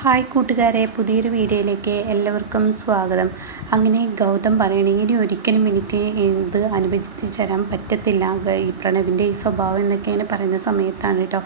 Hi കൂട്ടുകാരെ, പുതിയൊരു വീഡിയോയിലേക്ക് എല്ലാവർക്കും സ്വാഗതം. അങ്ങനെ ഗൗതം പറയണേ, ഇനി ഒരിക്കലും എനിക്ക് ഇത് അനുവദിച്ച് തരാൻ പറ്റത്തില്ല. ഈ പ്രണവിൻ്റെ ഈ സ്വഭാവം എന്നൊക്കെ ഇങ്ങനെ പറയുന്ന സമയത്താണ് കേട്ടോ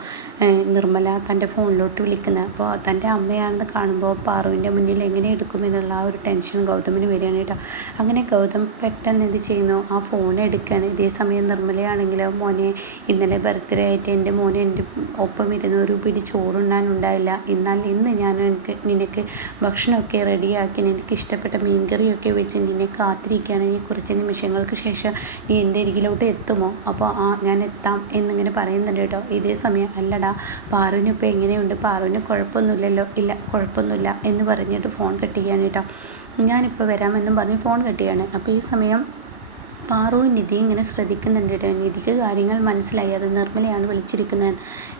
നിർമ്മല തൻ്റെ ഫോണിലോട്ട് വിളിക്കുന്നത്. അപ്പോൾ തൻ്റെ അമ്മയാണെന്ന് കാണുമ്പോൾ പാറുവിൻ്റെ മുന്നിൽ എങ്ങനെ എടുക്കുമെന്നുള്ള ആ ഒരു ടെൻഷൻ ഗൗതമിന് വരികയാണ് കേട്ടോ. അങ്ങനെ ഗൗതം പെട്ടെന്ന് എന്ത് ചെയ്യുന്നു, ആ ഫോൺ എടുക്കുകയാണ്. ഇതേ സമയം നിർമ്മലയാണെങ്കിലോ, മോനെ ഇന്നലെ ബർത്ത്ഡേ ആയിട്ട് എൻ്റെ മോനെ എൻ്റെ ഒപ്പം ഇരുന്ന് ഒരു പിടി ചോറുണ്ണാനുണ്ടായില്ല, എന്നാൽ ഇന്ന് ഞാൻ നിനക്ക് ഭക്ഷണമൊക്കെ റെഡിയാക്കി നിനക്ക് ഇഷ്ടപ്പെട്ട മീൻകറിയൊക്കെ വെച്ച് നിന്നെ കാത്തിരിക്കുകയാണ്. ഇനി കുറച്ച് നിമിഷങ്ങൾക്ക് ശേഷം നീ എൻ്റെ അരികിലോട്ട് എത്തുമോ? അപ്പോൾ ഞാൻ എത്താം എന്നിങ്ങനെ പറയുന്നുണ്ട് കേട്ടോ. ഇതേ സമയം അല്ലടാ, പാറുവിന് ഇപ്പോൾ എങ്ങനെയുണ്ട്? പാറുവിന് കുഴപ്പമൊന്നുമില്ലല്ലോ? ഇല്ല, കുഴപ്പമൊന്നുമില്ല എന്ന് പറഞ്ഞിട്ട് ഫോൺ കട്ട് ചെയ്യാണ് കേട്ടോ. ഞാനിപ്പോൾ വരാമെന്നും പറഞ്ഞ് ഫോൺ കട്ട് ചെയ്യാണ്. അപ്പോൾ ഈ സമയം പാറുവും നിധി ഇങ്ങനെ ശ്രദ്ധിക്കുന്നുണ്ട് കേട്ടോ. നിധിക്ക് കാര്യങ്ങൾ മനസ്സിലായി, അത് നിർമ്മലയാണ് വിളിച്ചിരിക്കുന്നത്.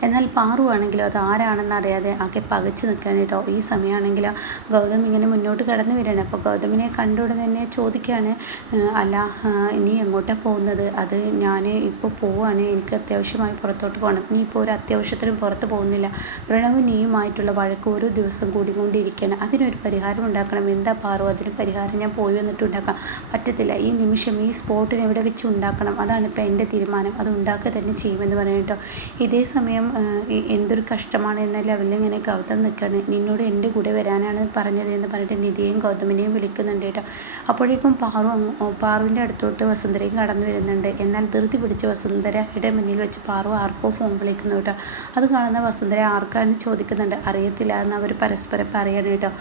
എന്നാൽ പാറു ആണെങ്കിലോ അത് ആരാണെന്ന് അറിയാതെ ആകെ പകച്ചു നിൽക്കുകയാണ് കേട്ടോ. ഈ സമയമാണെങ്കിലോ ഗൗതം ഇങ്ങനെ മുന്നോട്ട് കടന്നു വരികയാണ്. അപ്പോൾ ഗൗതമിനെ കണ്ടുകൊണ്ട് തന്നെ ചോദിക്കുകയാണ്, അല്ല നീ എങ്ങോട്ടാണ് പോകുന്നത്? അത് ഞാൻ ഇപ്പോൾ പോവുകയാണ്, എനിക്ക് അത്യാവശ്യമായി പുറത്തോട്ട് പോകണം. നീ ഇപ്പോൾ ഒരു അത്യാവശ്യത്തിനും പുറത്ത് പോകുന്നില്ല. പ്രണവ് നീയുമായിട്ടുള്ള വഴക്ക് ഓരോ ദിവസം കൂടിക്കൊണ്ടിരിക്കുകയാണ്. അതിനൊരു പരിഹാരം ഉണ്ടാക്കണം. എന്താ പാറു അതിന് പരിഹാരം? ഞാൻ പോയി വന്നിട്ട് ഉണ്ടാക്കാം. പറ്റത്തില്ല, ഈ നിമിഷം ഈ സ്പോട്ടിന് ഇവിടെ വെച്ച് ഉണ്ടാക്കണം. അതാണ് ഇപ്പോൾ എൻ്റെ തീരുമാനം. അത് ഉണ്ടാക്കുക തന്നെ ചെയ്യുമെന്ന് പറയും കേട്ടോ. ഇതേ സമയം എന്തൊരു കഷ്ടമാണ് എന്ന ലെവലിൽ ഇങ്ങനെ ഗൗതം നിൽക്കുകയാണ്. നിന്നോട് എൻ്റെ കൂടെ വരാനാണ് പറഞ്ഞത് എന്ന് പറഞ്ഞിട്ട് നിധിയെയും ഗൗതമിനെയും വിളിക്കുന്നുണ്ട് കേട്ടോ. അപ്പോഴേക്കും പാറുവിൻ്റെ അടുത്തോട്ട് വസുന്ധരയും കടന്നു വരുന്നുണ്ട്. എന്നാൽ ധൃതി പിടിച്ച് വസുന്ധരയുടെ മുന്നിൽ വെച്ച് പാറു ആർക്കോ ഫോൺ വിളിക്കുന്നു കേട്ടോ. അത് കാണുന്ന വസുന്ധര ആർക്കാന്ന് ചോദിക്കുന്നുണ്ട്. അറിയത്തില്ല എന്ന് അവർ പരസ്പരം പറയണം കേട്ടോ.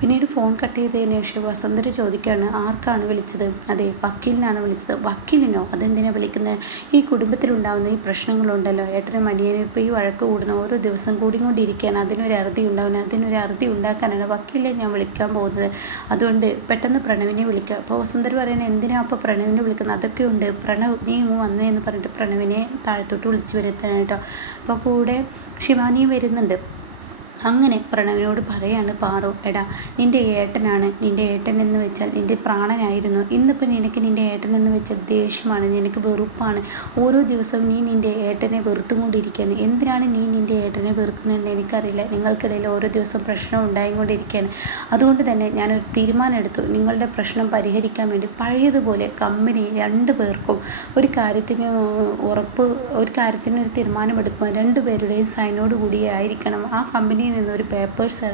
പിന്നീട് ഫോൺ കട്ട് ചെയ്തതിന് ശേഷം വസുന്ധര ചോദിക്കുകയാണ്, ആർക്കാണ് വിളിച്ചത്? അതെ, വക്കീലിനാണ് വിളിച്ചത്. വക്കീലിനോ? അതെന്തിനാണ് വിളിക്കുന്നത്? ഈ കുടുംബത്തിലുണ്ടാകുന്ന ഈ പ്രശ്നങ്ങളുണ്ടല്ലോ, ഏട്ടനും അനിയനും ഇപ്പോൾ ഈ വഴക്ക് കൂടുന്ന ഓരോ ദിവസം കൂടിക്കൊണ്ടിരിക്കുകയാണ്. അതിനൊരു അറുതി ഉണ്ടാവുന്നത്, അതിനൊരു അറുതി ഉണ്ടാക്കാനാണ് വക്കീലിനെ ഞാൻ വിളിക്കാൻ പോകുന്നത്. അതുകൊണ്ട് പെട്ടെന്ന് പ്രണവിനെ വിളിക്കുക. അപ്പോൾ വസുന്ധര പറയുന്നത്, എന്തിനാണ് അപ്പോൾ പ്രണവിനെ വിളിക്കുന്നത്? അതൊക്കെ ഉണ്ട്, പ്രണവ് നീ വന്നേ എന്ന് പറഞ്ഞിട്ട് പ്രണവിനെ താഴത്തോട്ട് വിളിച്ചു വരുത്താനാണ് കേട്ടോ. അപ്പോൾ കൂടെ ശിവാനിയും വരുന്നുണ്ട്. അങ്ങനെ പ്രണവിനോട് പറയാണ് പാറു, എടാ നിൻ്റെ ഏട്ടനാണ്, നിൻ്റെ ഏട്ടൻ എന്ന് വെച്ചാൽ നിൻ്റെ പ്രാണനായിരുന്നു. ഇന്നിപ്പോൾ നിനക്ക് നിൻ്റെ ഏട്ടൻ എന്ന് വെച്ചാൽ ദേഷ്യമാണ്, നിനക്ക് വെറുപ്പാണ്. ഓരോ ദിവസവും നീ നിൻ്റെ ഏട്ടനെ വെറുത്തുകൊണ്ടിരിക്കുകയാണ്. എന്തിനാണ് നീ നിൻ്റെ ഏട്ടനെ വെറുക്കുന്നതെന്ന് എനിക്കറിയില്ല. നിങ്ങൾക്കിടയിൽ ഓരോ ദിവസം പ്രശ്നം ഉണ്ടായിക്കൊണ്ടിരിക്കുകയാണ്. അതുകൊണ്ട് തന്നെ ഞാനൊരു തീരുമാനം എടുത്തു. നിങ്ങളുടെ പ്രശ്നം പരിഹരിക്കാൻ വേണ്ടി പഴയതുപോലെ കമ്പനി രണ്ടു പേർക്കും ഒരു കാര്യത്തിന് ഒരു തീരുമാനമെടുക്കുമ്പോൾ രണ്ടുപേരുടെയും സൈനോട് കൂടിയായിരിക്കണം ആ കമ്പനി നിന്നൊരു പേപ്പേഴ്സ്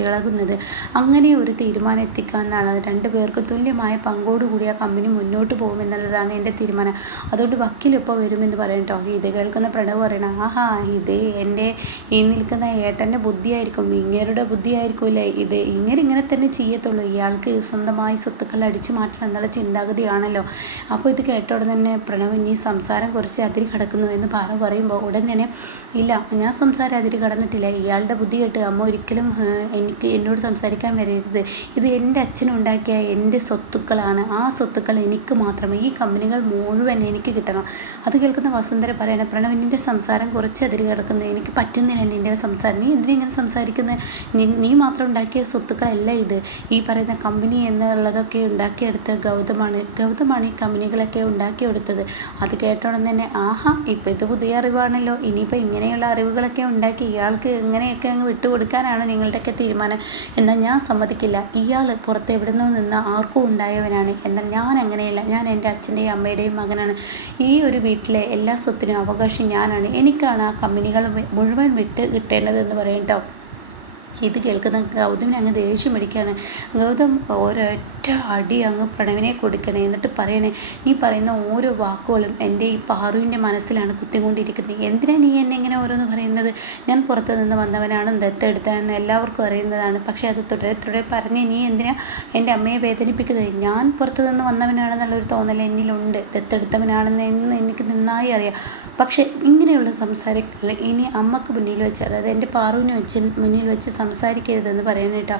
ഇളകുന്നത്. അങ്ങനെ ഒരു തീരുമാനം എത്തിക്കാമെന്നാണ്. രണ്ടുപേർക്കും തുല്യമായ പങ്കോടുകൂടി ആ കമ്പനി മുന്നോട്ട് പോകുമെന്നുള്ളതാണ് എൻ്റെ തീരുമാനം. അതുകൊണ്ട് വക്കീലിപ്പോൾ വരുമെന്ന് പറയും കേട്ടോ. ഇത് കേൾക്കുന്ന പ്രണവ് പറയണം, ആഹാ ഇത് എൻ്റെ ഈ നിൽക്കുന്ന ഏട്ടൻ്റെ ബുദ്ധിയായിരിക്കും, ഇങ്ങേരുടെ ബുദ്ധിയായിരിക്കുമല്ലേ ഇത്. ഇങ്ങനെ തന്നെ ചെയ്യത്തുള്ളൂ. ഇയാൾക്ക് സ്വന്തമായി സ്വത്തുക്കൾ അടിച്ചു മാറ്റണം എന്നുള്ള ചിന്താഗതിയാണല്ലോ. അപ്പോൾ ഇത് കേട്ടോടെ തന്നെ പ്രണവ് നീ സംസാരം കുറച്ച് അതിരി കടക്കുന്നു എന്ന് പറയുമ്പോൾ ഉടൻ തന്നെ, ഇല്ല ഞാൻ സംസാരം അതിരി കടന്നിട്ടില്ല. ഇയാളുടെ ബുദ്ധി കേട്ട് അമ്മ ഒരിക്കലും എന്നോട് സംസാരിക്കാൻ വരരുത്. ഇത് എൻ്റെ അച്ഛനുണ്ടാക്കിയ എൻ്റെ സ്വത്തുക്കളാണ്. ആ സ്വത്തുക്കൾ എനിക്ക് മാത്രമേ, ഈ കമ്പനികൾ മുഴുവൻ എനിക്ക് കിട്ടണം. അത് കേൾക്കുന്ന വസുന്ധര പറയണം, പ്രണവ് നിൻ്റെ സംസാരം കുറച്ച് അതിരി കിടക്കുന്നത്, എനിക്ക് പറ്റുന്നില്ല നിൻ്റെ സംസാരം. നീ എന്തിനാ ഇങ്ങനെ സംസാരിക്കുന്നത്? നീ മാത്രം ഉണ്ടാക്കിയ സ്വത്തുക്കളല്ല ഇത്. ഈ പറയുന്ന കമ്പനി എന്നുള്ളതൊക്കെ ഉണ്ടാക്കിയെടുത്ത ഗൗതമാണ് ഈ കമ്പനികളൊക്കെ ഉണ്ടാക്കിയെടുത്തത്. അത് കേട്ടോടെ തന്നെ, ആഹാ ഇപ്പോൾ ഇത് പുതിയ അറിവാണല്ലോ, ഇനിയിപ്പോൾ ഇങ്ങനെയുള്ള അറിവുകളൊക്കെ ഉണ്ടാക്കി ഇയാൾക്ക് എങ്ങനെയൊക്കെ അങ്ങ് വിട്ടുകൊടുക്കാനാണ് നിങ്ങളുടെയൊക്കെ തീരുമാനം. എന്നാൽ ഞാൻ സമ്മതിക്കില്ല. ഇയാൾ പുറത്ത് എവിടെ നിന്നോ നിന്ന് ആർക്കും ഉണ്ടായവനാണ്. എന്നാൽ ഞാൻ അങ്ങനെയല്ല. ഞാൻ എൻ്റെ അച്ഛൻ്റെയും അമ്മയുടെയും മകനാണ്. ഈ ഒരു വീട്ടിലെ എല്ലാ സ്വത്തിനും അവകാശം ഞാനാണ്. എനിക്കാണ് ആ കമ്പനികൾ മുഴുവൻ വിട്ട് കിട്ടേണ്ടതെന്ന് പറയും കേട്ടോ. ഇത് കേൾക്കുന്ന ഗൗതമിനെ അങ്ങ് ദേഷ്യം പിടിക്കുകയാണ്. ഗൗതം ഒരൊറ്റ അടി അങ്ങ് പ്രണവിനെ കൊടുക്കണേ. എന്നിട്ട് പറയണേ, നീ പറയുന്ന ഓരോ വാക്കുകളും എൻ്റെ ഈ പാറുവിൻ്റെ മനസ്സിലാണ് കുത്തിക്കൊണ്ടിരിക്കുന്നത്. എന്തിനാണ് നീ എന്നെ ഇങ്ങനെ ഓരോന്ന് പറയുന്നത്? ഞാൻ പുറത്തു നിന്ന് വന്നവനാണ്, ദത്തെടുത്തതെന്ന് എല്ലാവർക്കും അറിയുന്നതാണ്. പക്ഷേ അത് തുടരെ പറഞ്ഞ് നീ എന്തിനാ എൻ്റെ അമ്മയെ വേദനിപ്പിക്കുന്നത്? ഞാൻ പുറത്തു നിന്ന് വന്നവനാണെന്നുള്ളൊരു തോന്നൽ എന്നിലുണ്ട്, ദത്തെടുത്തവനാണെന്ന് എനിക്ക് നന്നായി അറിയാം. പക്ഷേ ഇങ്ങനെയുള്ള സംസാരങ്ങൾ ഇനി അമ്മക്ക് മുന്നിൽ വെച്ച്, അതായത് എൻ്റെ പാറുവിന് മുന്നിൽ വെച്ച് സംസാരിക്കരുതെന്ന് പറയുന്നത് കേട്ടോ.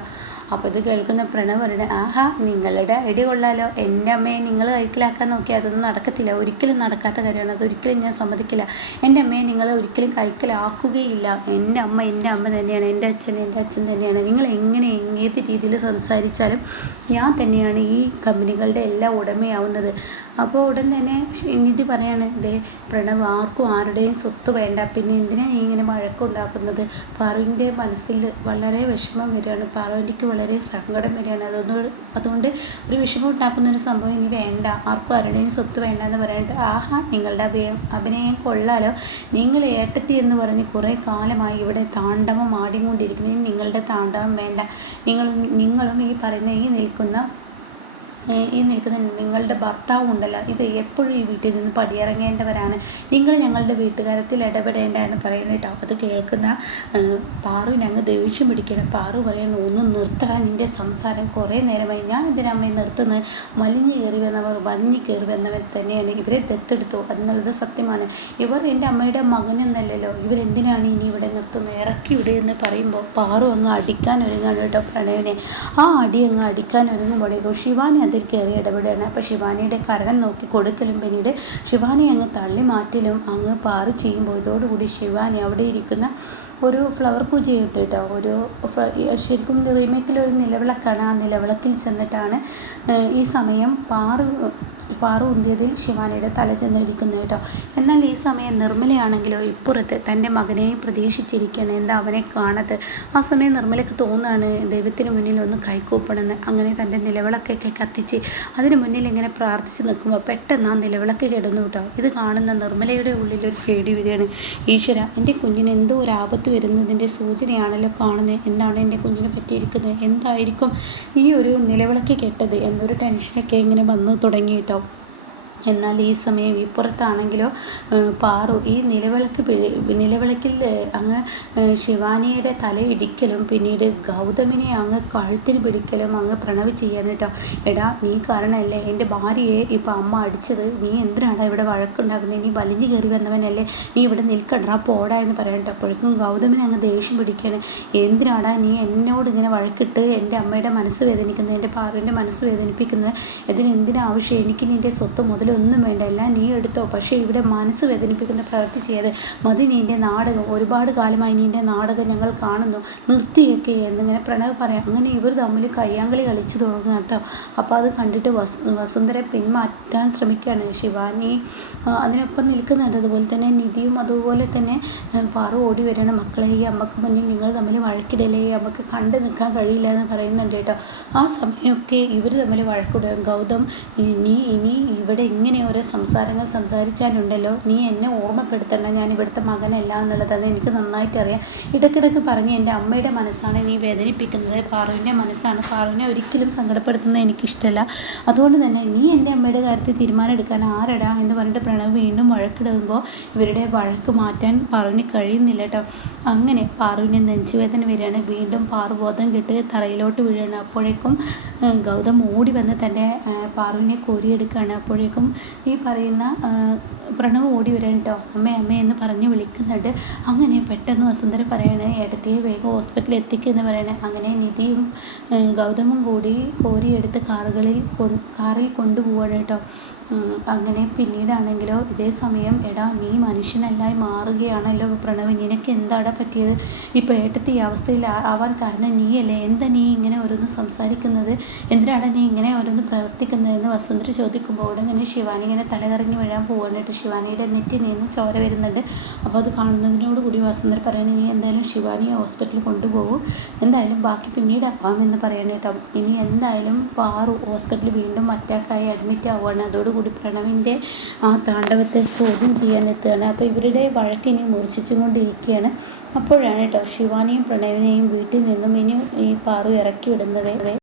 അപ്പോൾ ഇത് കേൾക്കുന്ന പ്രണവ് പറയുന്നത്, ആഹാ നിങ്ങളുടെ ഐഡിയ കൊള്ളാലോ, എൻ്റെ അമ്മയെ നിങ്ങൾ കൈക്കലാക്കാൻ നോക്കിയാൽ അതൊന്നും നടക്കത്തില്ല, ഒരിക്കലും നടക്കാത്ത കാര്യമാണ്. അതൊരിക്കലും ഞാൻ സമ്മതിക്കില്ല. എൻ്റെ അമ്മയെ നിങ്ങൾ ഒരിക്കലും കൈക്കലാക്കുകയില്ല. എൻ്റെ അമ്മ തന്നെയാണ്, എൻ്റെ അച്ഛൻ തന്നെയാണ്. നിങ്ങൾ എങ്ങനെ ഏത് രീതിയിൽ സംസാരിച്ചാലും ഞാൻ തന്നെയാണ് ഈ കമ്പനികളുടെ എല്ലാം ഉടമയാവുന്നത്. അപ്പോൾ ഉടൻ തന്നെ നിധി പറയാണ്, ഇതേ പ്രണവ് ആർക്കും ആരുടെയും സ്വത്ത് വേണ്ട, പിന്നെ എന്തിനാണ് നീ ഇങ്ങനെ വഴക്കുണ്ടാക്കുന്നത്? പാറുവിൻ്റെ മനസ്സിൽ വളരെ വിഷമം വരികയാണ്. പാർവതിക്ക് വളരെ സങ്കടം വരികയാണ്. അതുകൊണ്ട് ഒരു വിഷമം ഉണ്ടാക്കുന്നൊരു സംഭവം ഇനി വേണ്ട, ആർക്കും ആരുടെയും സ്വത്ത് വേണ്ട എന്ന് പറഞ്ഞിട്ട്, ആഹാ നിങ്ങളുടെ അഭിനയം കൊള്ളാലോ, നിങ്ങൾ ഏട്ടത്തി എന്ന് പറഞ്ഞ് കുറേ കാലമായി ഇവിടെ താണ്ഡവം ആടിക്കൊണ്ടിരിക്കുന്നത്, നിങ്ങളുടെ താണ്ഡവം വേണ്ട, നിങ്ങളും ഈ പറയുന്ന നിങ്ങളുടെ ഭർത്താവും ഉണ്ടല്ലോ, ഇത് എപ്പോഴും ഈ വീട്ടിൽ നിന്ന് പടിയിറങ്ങേണ്ടവരാണ്, നിങ്ങൾ ഞങ്ങളുടെ വീട്ടുകാര്യത്തിൽ ഇടപെടേണ്ടതെന്ന് പറയുന്നത് കേട്ടോ. അത് കേൾക്കുന്ന പാറുവിന് അങ്ങ് ദേഷ്യം പിടിക്കണം. പാറു പറയുന്നു, ഒന്ന് നിർത്തടാ നിൻ്റെ സംസാരം, കുറേ നേരമായി, ഞാൻ എന്തിനമ്മയെ നിർത്തുന്നത്, വലിഞ്ഞു കയറി വന്നവൻ തന്നെയാണ്, ഇവരെ ദത്തെടുത്തു എന്നുള്ളത് സത്യമാണ്, ഇവർ എൻ്റെ അമ്മയുടെ മകനെന്നല്ലല്ലോ, ഇവരെന്തിനാണ് ഇനി ഇവിടെ നിർത്തുന്നത്, ഇറക്കി വിടുക എന്ന് പറയുമ്പോൾ പാറു അങ്ങ് അടിക്കാൻ ഒരുങ്ങാണ് കേട്ടോ പ്രണവിനെ. ആ അടി അങ്ങ് അടിക്കാൻ ഒരുങ്ങുമ്പോഴേക്കും ശിവാനി അതിൽ കയറി ഇടപെടുകയാണ്. അപ്പോൾ ശിവാനിയുടെ കാരണം നോക്കി കൊടുക്കലും പിന്നീട് ശിവാനി അങ്ങ് തള്ളി മാറ്റലും അങ്ങ് പാറി ചെയ്യുമ്പോൾ ഇതോടുകൂടി ശിവാനി അവിടെ ഇരിക്കുന്ന ഒരു ഫ്ലവർ പൂജയുണ്ട് കേട്ടോ, ശരിക്കും റീമേക്കിലൊരു നിലവിളക്കാണ്, ആ നിലവിളക്കിൽ ചെന്നിട്ടാണ് ഈ സമയം പാറു ഉന്തിയതിൽ ശിവാനിയുടെ തല ചെന്നിരിക്കുന്നത് കേട്ടോ. എന്നാൽ ഈ സമയം നിർമ്മലയാണെങ്കിലോ ഇപ്പുറത്ത് തൻ്റെ മകനെയും പ്രതീക്ഷിച്ചിരിക്കുകയാണ്, എന്താ അവനെ കാണാത്ത. ആ സമയം നിർമ്മലയ്ക്ക് തോന്നുകയാണ് ദൈവത്തിന് മുന്നിൽ ഒന്ന് കൈകൂപ്പണമെന്ന്. അങ്ങനെ തൻ്റെ നിലവിളക്കൊക്കെ കത്തിച്ച് അതിന് മുന്നിൽ ഇങ്ങനെ പ്രാർത്ഥിച്ച് നിൽക്കുമ്പോൾ പെട്ടെന്ന് ആ നിലവിളക്ക് കിടന്നു കേട്ടോ. ഇത് കാണുന്ന നിർമ്മലയുടെ ഉള്ളിൽ ഒരു പേടി വരികയാണ്. ഈശ്വര, എൻ്റെ കുഞ്ഞിന് എന്തോ ഒരു ആപത്ത് വരുന്നതിൻ്റെ സൂചനയാണല്ലോ കാണുന്നത്, എന്താണ് എൻ്റെ കുഞ്ഞിന് പറ്റിയിരിക്കുന്നത്, എന്തായിരിക്കും ഈ ഒരു നിലവിളക്ക് കെട്ടത് എന്നൊരു ടെൻഷനൊക്കെ ഇങ്ങനെ വന്നു തുടങ്ങി കേട്ടോ. എന്നാൽ ഈ സമയം ഇപ്പുറത്താണെങ്കിലോ പാറു ഈ നിലവിളക്കിൽ അങ്ങ് ശിവാനിയുടെ തല ഇടിക്കലും പിന്നീട് ഗൗതമിനെ അങ്ങ് കഴുത്തിന് പിടിക്കലും അങ്ങ് പ്രണവ് ചെയ്യാൻ കേട്ടോ. എടാ, നീ കാരണമല്ലേ എൻ്റെ ഭാര്യയെ ഇപ്പം അമ്മ അടിച്ചത്, നീ എന്തിനാണ് ഇവിടെ വഴക്കുണ്ടാക്കുന്നത്, നീ വലിഞ്ഞു കയറി വന്നവനല്ലേ, നീ ഇവിടെ നിൽക്കണ്ടാ പോടാ എന്ന് പറയട്ടോ. അപ്പോഴേക്കും ഗൗതമിനെ അങ്ങ് ദേഷ്യം പിടിക്കുകയാണ്, എന്തിനാടാ നീ എന്നോട് ഇങ്ങനെ വഴക്കിട്ട് എൻ്റെ അമ്മയുടെ മനസ്സ് വേദനിക്കുന്നത്, എൻ്റെ പാറുവിൻ്റെ മനസ്സ് വേദനിപ്പിക്കുന്നത്, ഇതിനെന്തിനാവശ്യം, എനിക്ക് നിൻ്റെ സ്വത്ത് മുതൽ ഒന്നും വേണ്ട, എല്ലാം നീ എടുത്തോ, പക്ഷേ ഇവിടെ മനസ്സ് വേദനിപ്പിക്കുന്ന പ്രവൃത്തി ചെയ്യാതെ മതി, നീൻ്റെ നാടകം, ഒരുപാട് കാലമായി നീൻ്റെ നാടകം ഞങ്ങൾ കാണുന്നു, നിർത്തിയൊക്കെ എന്നിങ്ങനെ പ്രണവ് പറയാം. അങ്ങനെ ഇവർ തമ്മിൽ കയ്യാങ്കളി കളിച്ചു തുടങ്ങുക കേട്ടോ. അപ്പോൾ അത് കണ്ടിട്ട് വസുന്ധര പിന്മാറ്റാൻ ശ്രമിക്കുകയാണ്. ശിവാനി അതിനൊപ്പം നിൽക്കുന്നുണ്ട്, അതുപോലെ തന്നെ നിധിയും അതുപോലെ തന്നെ പാറു ഓടി വരണം, മക്കളെ ഈ അമ്മക്ക് മുന്നിൽ നിങ്ങൾ തമ്മിൽ വഴക്കിടലേ, അമ്മക്ക് കണ്ടു നിൽക്കാൻ കഴിയില്ല എന്ന് പറയുന്നുണ്ട് കേട്ടോ. ആ സമയമൊക്കെ ഇവർ തമ്മിൽ വഴക്കിടുക. ഗൗതം, നീ ഇനി ഇവിടെ ഇങ്ങനെ ഓരോ സംസാരങ്ങൾ സംസാരിച്ചാലുണ്ടല്ലോ, നീ എന്നെ ഓർമ്മപ്പെടുത്തണ്ട, ഞാൻ ഇവിടുത്തെ മകനല്ല എന്നുള്ളത് അത് എനിക്ക് നന്നായിട്ട് അറിയാം. ഇടയ്ക്കിടയ്ക്ക് പറഞ്ഞ് എൻ്റെ അമ്മയുടെ മനസ്സാണ് നീ വേദനിപ്പിക്കുന്നത്, പാറുവിൻ്റെ മനസ്സാണ്, പാറുവിനെ ഒരിക്കലും സങ്കടപ്പെടുത്തുന്നത് എനിക്കിഷ്ടമല്ല, അതുകൊണ്ട് തന്നെ നീ എൻ്റെ അമ്മയുടെ കാര്യത്തിൽ തീരുമാനം എടുക്കാൻ ആരടാ എന്ന് പറഞ്ഞിട്ട് പ്രണവ് വീണ്ടും വഴക്കിടുമ്പോൾ ഇവരുടെ വഴക്ക് മാറ്റാൻ പാറുവിന് കഴിയുന്നില്ല കേട്ടോ. അങ്ങനെ പാറുവിന് നെഞ്ചുവേദന വരികയാണ്. വീണ്ടും പാറു ബോധം കെട്ട് തറയിലോട്ട് വീഴുകയാണ്. അപ്പോഴേക്കും ഗൗതം ഓടി വന്ന് തൻ്റെ പാറുവിനെ കോരിയെടുക്കുകയാണ്. അപ്പോഴേക്കും ഈ പറയുന്ന പ്രണവ് ഓടി വരാൻ കേട്ടോ, അമ്മേ അമ്മേ എന്ന് പറഞ്ഞ് വിളിക്കുന്നുണ്ട്. അങ്ങനെ പെട്ടെന്ന് വസുന്ധര പറയണേ, ഏട്ടത്തിയെ വേഗം ഹോസ്പിറ്റലിൽ എത്തിക്കുമെന്ന് പറയണേ. അങ്ങനെ നിധിയും ഗൗതമും കൂടി കോരിയെടുത്ത് കാറിൽ കൊണ്ടുപോവാണ് കേട്ടോ. അങ്ങനെ പിന്നീടാണെങ്കിലോ ഇതേ സമയം, എടാ നീ മനുഷ്യനല്ലായി മാറുകയാണല്ലോ പ്രണവ്, നിനക്ക് എന്താടാ പറ്റിയത്, ഇപ്പോൾ ഏട്ടത്തി ഈ അവസ്ഥയിൽ ആവാൻ കാരണം നീയല്ലേ, എന്താ നീ ഇങ്ങനെ ഓരോന്ന് സംസാരിക്കുന്നത്, എന്തിനാണ് നീ ഇങ്ങനെ ഓരോന്ന് പ്രവർത്തിക്കുന്നതെന്ന് വസുന്ധര ചോദിക്കുമ്പോൾ ഉടൻ തന്നെ ശിവാനി ഇങ്ങനെ തലകറങ്ങി വീഴാൻ പോകാനായിട്ട് ശിവാനിയുടെ നെറ്റിൽ നിന്ന് ചോര വരുന്നുണ്ട്. അപ്പോൾ അത് കാണുന്നതിനോടുകൂടി വസുന്ധര പറയണേ, നീ എന്തായാലും ശിവാനിയെ ഹോസ്പിറ്റലിൽ കൊണ്ടുപോകും, എന്തായാലും ബാക്കി പിന്നീട് ആവാമെന്ന് പറയണ കേട്ടോ. ഇനി എന്തായാലും പാറു ഹോസ്പിറ്റലിൽ വീണ്ടും അറ്റാക്കായി അഡ്മിറ്റ് ആവുകയാണ്. അതോടുകൂടി പ്രണവിൻ്റെ ആ താണ്ഡവത്തെ ചോദ്യം ചെയ്യാൻ എത്തുകയാണ്. അപ്പോൾ ഇവരുടെ വഴക്കിനി മൂർച്ഛിച്ചും കൊണ്ടിരിക്കുകയാണ്. അപ്പോഴാണ് കേട്ടോ ശിവാനിയും പ്രണവിനെയും വീട്ടിൽ നിന്നും ഇനി ഈ പാറു ഇറക്കി വിടുന്നത്.